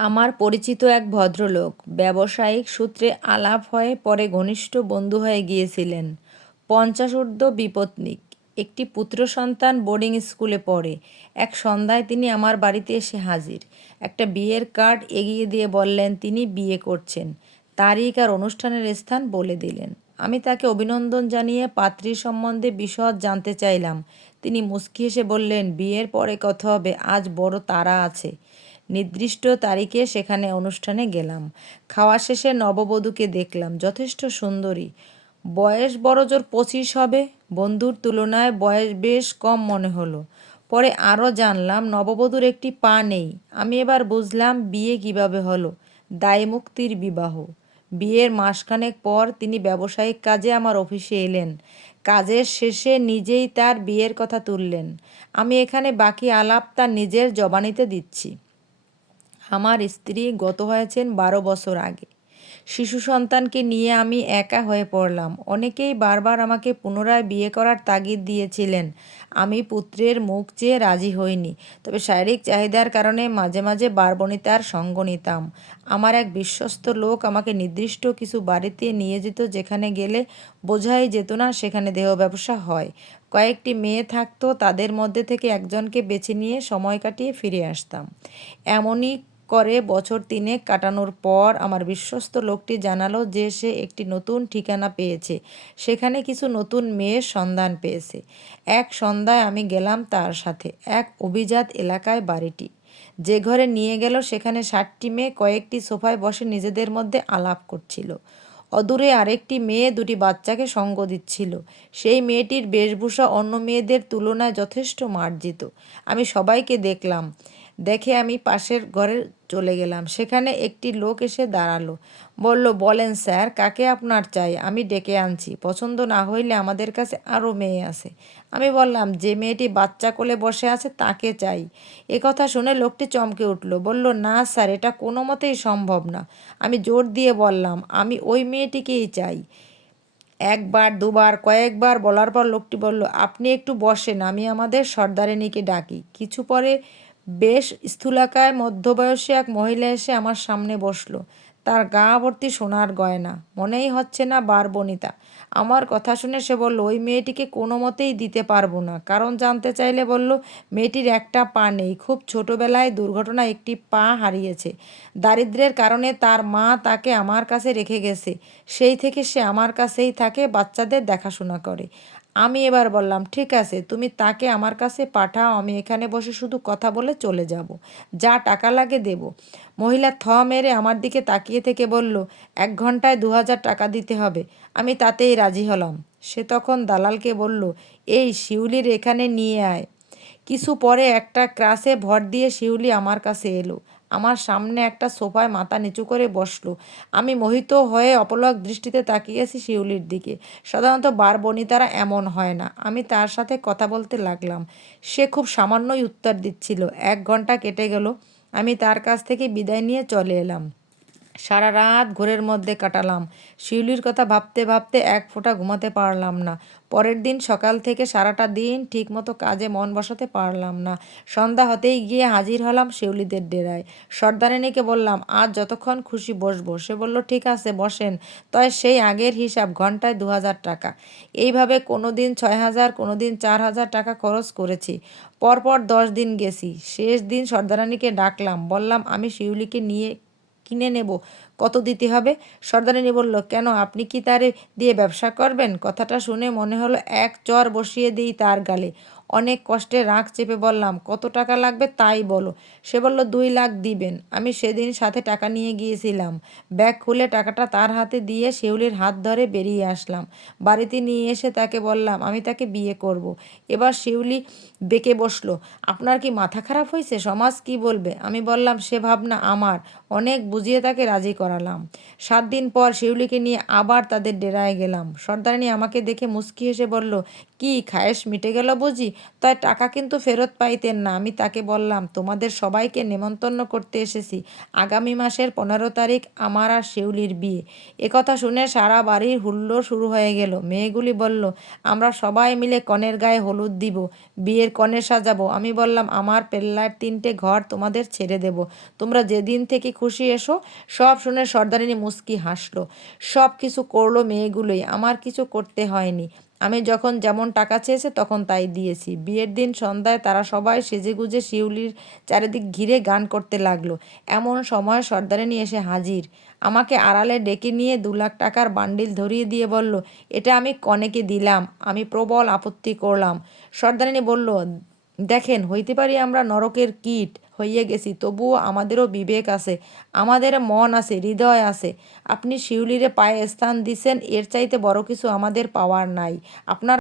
আমার পরিচিত এক ভদ্রলোক ব্যবসায়িক সূত্রে আলাপ হয়ে পরে ঘনিষ্ঠ বন্ধু হয়ে গিয়েছিলেন। 50 ঊর্ধ্ব বিপত্নিক, একটি পুত্র সন্তান, বোর্ডিং স্কুলে পড়ে। এক সন্ধ্যায় তিনি আমার বাড়িতে এসে হাজির। একটা বিয়ের কার্ড এগিয়ে দিয়ে বললেন তিনি বিয়ে করছেন। তারিখ আর অনুষ্ঠানের স্থান বলে দিলেন। আমি তাকে অভিনন্দন জানিয়ে পাত্রী সম্বন্ধে বিশদ জানতে চাইলাম। তিনি মুচকি হেসে বললেন, বিয়ের পরে কথা হবে, আজ বড় তাড়া আছে। নির্দিষ্ট তারিখে সেখানে অনুষ্ঠানে গেলাম। খাওয়া শেষে নববধূকে দেখলাম, যথেষ্ট সুন্দরী। বয়স বড়জোর 25 হবে। বন্ধুর তুলনায় বয়স বেশ কম মনে হলো। পরে আরও জানলাম নববধূর একটি পা নেই। আমি এবার বুঝলাম বিয়ে কিভাবে হলো। দায়মুক্তির বিবাহ। বিয়ের মাসখানেক পর তিনি ব্যবসায়িক কাজে আমার অফিসে এলেন। কাজের শেষে নিজেই তার বিয়ের কথা তুললেন। আমি এখানে বাকি আলাপ তার নিজের জবানিতে দিচ্ছি। আমার স্ত্রী গত হয়েছেন 12 বছর আগে। শিশু সন্তানকে নিয়ে আমি একা হয়ে পড়লাম। অনেকেই বারবার আমাকে পুনরায় বিয়ে করার তাগিদ দিয়েছিলেন। আমি পুত্রের মুখ চেয়ে রাজি হইনি, তবে শারীরিক চাহিদার কারণে মাঝে মাঝে বারবনিতার সঙ্গ নিতাম। আমার এক বিশ্বস্ত লোক আমাকে নির্দিষ্ট কিছু বাড়িতে নিয়ে যেত, যেখানে গেলে বোঝাই যেত না সেখানে দেহ ব্যবসা হয়। কয়েকটি মেয়ে থাকতো, তাদের মধ্যে থেকে একজনকে বেছে নিয়ে সময় কাটিয়ে ফিরে আসতাম। এমনই করে বছর 3 কাটানোর পর আমার বিশ্বস্ত লোকটি জানালো যে সে একটি নতুন ঠিকানা পেয়েছে, সেখানে কিছু নতুন মেয়ের সন্ধান পেয়েছে। এক সন্ধ্যায় আমি গেলাম তার সাথে। এক অভিজাত এলাকায় বাড়িটি। যে ঘরে নিয়ে গেল সেখানে 60টি মেয়ে কয়েকটি সোফায় বসে নিজেদের মধ্যে আলাপ করছিল। অদূরে আরেকটি মেয়ে দুটি বাচ্চাকে সঙ্গ দিচ্ছিল। সেই মেয়েটির বেশভূষা অন্য মেয়েদের তুলনায় যথেষ্ট মার্জিত। আমি সবাইকে দেখলাম। দেখে আমি পাশের ঘরে চলে গেলাম। সেখানে একটি লোক এসে দাঁড়ালো। বলল, বলেন স্যার, কাকে আপনার চাই? আমি ডেকে আনছি। পছন্দ না হইলে আমাদের কাছে আরও মেয়ে আছে। আমি বললাম, যে মেয়েটি বাচ্চা কোলে বসে আছে তাকে চাই। কথা শুনে লোকটি চমকে উঠল। বলল, না স্যার, এটা কোনো মতেই সম্ভব না। আমি জোর দিয়ে বললাম, আমি ওই মেয়েটিকেই চাই। একবার দুবার কয়েকবার বলার পর লোকটি বলল, আপনি একটু বসেন, আমি আমাদের সর্দারিনীকে ডাকি। কিছু পরে বেশ স্থূলকায় মধ্যবয়সী এক মহিলা এসে আমার সামনে বসল। তার গা ভর্তি সোনার গয়না, মনেই হচ্ছে না বারবনিতা। আমার কথা শুনে সে বলল, ওই মেয়েটিকে কোনো মতেই দিতে পারবো না। কারণ জানতে চাইলে বলল, মেয়েটির একটা পা নেই, খুব ছোটোবেলায় দুর্ঘটনায় একটি পা হারিয়েছে। দারিদ্র্যের কারণে তার মা তাকে আমার কাছে রেখে গেছে। সেই থেকে সে আমার কাছেই থাকে, বাচ্চাদের দেখাশোনা করে। আমি এবার বললাম, ঠিক আছে, তুমি তাকে আমার কাছে পাঠাও, আমি এখানে বসে শুধু কথা বলে চলে যাব। যা টাকা লাগে দেব। মহিলা থ মেরে আমার দিকে তাকিয়ে থেকে বলল, 1 ঘন্টায় 2000 টাকা দিতে হবে। আমি তাতেই রাজি হলাম। সে তখন দালালকে বলল, এই শিউলির এখানে নিয়ে আয়। কিছু পরে একটা ক্রাসে ভর দিয়ে শিউলি আমার কাছে এলো। আমার সামনে একটা সোফায় মাথা নিচু করে বসলো। আমি মোহিত হয়ে অপলক দৃষ্টিতে তাকিয়েছি শিউলির দিকে। সাধারণত বারবনিতারা এমন হয় না। আমি তার সাথে কথা বলতে লাগলাম। সে খুব সামান্যই উত্তর দিচ্ছিল। 1 ঘন্টা কেটে গেল। আমি তার কাছ থেকে বিদায় নিয়ে চলে এলাম। সারা রাত ঘোরের মধ্যে কাটালাম। শিউলির কথা ভাবতে ভাবতে এক ফোঁটা ঘুমাতে পারলাম না। পরের দিন সকাল থেকে সারাটা দিন ঠিকমতো কাজে মন বসাতে পারলাম না। সন্ধ্যা হতেই গিয়ে হাজির হলাম শিউলিদের ডেরায়। সর্দারিনীকে বললাম, আজ যতক্ষণ খুশি বসবো। সে বলল, ঠিক আছে, বসেন। তয় সেই আগের হিসাব, ঘন্টায় 2000 টাকা। এইভাবে কোনো দিন 6000, কোনো দিন 4000 টাকা খরচ করেছি। পরপর 10 দিন গেছি। শেষ দিন সর্দারানীকে ডাকলাম। বললাম, আমি শিউলিকে নিয়ে কিনে নেব, কত দিতে হবে? সর্দারিনী বলল, কেন, আপনি কি তারে দিয়ে ব্যবসা করবেন? কথাটা শুনে মনে হলো এক চর বসিয়ে দিই তার গালে। অনেক কষ্টে রাগ চেপে বললাম, কত টাকা লাগবে তাই বলো। সে বলল, 2 লাখ দিবেন। আমি সেদিন সাথে টাকা নিয়ে গিয়েছিলাম। ব্যাগ খুলে টাকাটা তার হাতে দিয়ে শিউলির হাত ধরে বেরিয়ে আসলাম। বাড়িতে নিয়ে এসে তাকে বললাম আমি তাকে বিয়ে করব। এবার শিউলি বেঁকে বসলো। আপনার কি মাথা খারাপ হয়েছে? সমাজ কি বলবে? আমি বললাম, সে ভাবনা আমার। অনেক বুঝিয়ে তাকে রাজি করালাম। 7 দিন পর শিউলিকে নিয়ে আবার তাদের ডেরায় গেলাম। সর্দারিনী আমাকে দেখে মুচকি হেসে বলল, কি খায়েশ মিটে গেল বুঝি? তাই টাকা কিন্তু ফেরত পাইতেন না। আমি তাকে বললাম, তোমাদের সবাইকে নেমন্তন্ন করতে এসেছি। আগামী মাসের 15 তারিখ আমার আর শিউলির বিয়ে। একথা শুনে সারা বাড়ির হুল্লোড় শুরু হয়ে গেল। মেয়েগুলি বলল, আমরা সবাই মিলে কনের গায়ে হলুদ দিব, বিয়ের কনে সাজাবো। আমি বললাম, আমার পেল্লার 3টে ঘর তোমাদের ছেড়ে দেব, তোমরা যেদিন থেকে খুশি এসো। সব শুনে সর্দারিনী মুচকি হাসলো। সব কিছু করলো মেয়েগুলোই, আমার কিছু করতে হয়নি। আমি যখন যেমন টাকা চেয়েছে তখন তাই দিয়েছি। বিয়ের দিন সন্ধ্যায় তারা সবাই সেজেগুজে শিউলির চারিদিক ঘিরে গান করতে লাগলো। এমন সময় সর্দারিনী এসে হাজির। আমাকে আড়ালে ডেকে নিয়ে 2 লাখ টাকার বান্ডিল ধরিয়ে দিয়ে বলল, এটা আমি কনেকে দিলাম। আমি প্রবল আপত্তি করলাম। সর্দারিনী বলল, দেখেন, হইতে পারি আমরা নরকের কীট হইয়া গেছি, তবুও আমাদেরও বিবেক আছে, আমাদের মন আছে, হৃদয় আছে। আপনি শিউলিরে পায়ে স্থান দিছেন, এর চাইতে বড় কিছু আমাদের পাওয়ার নাই। আপনার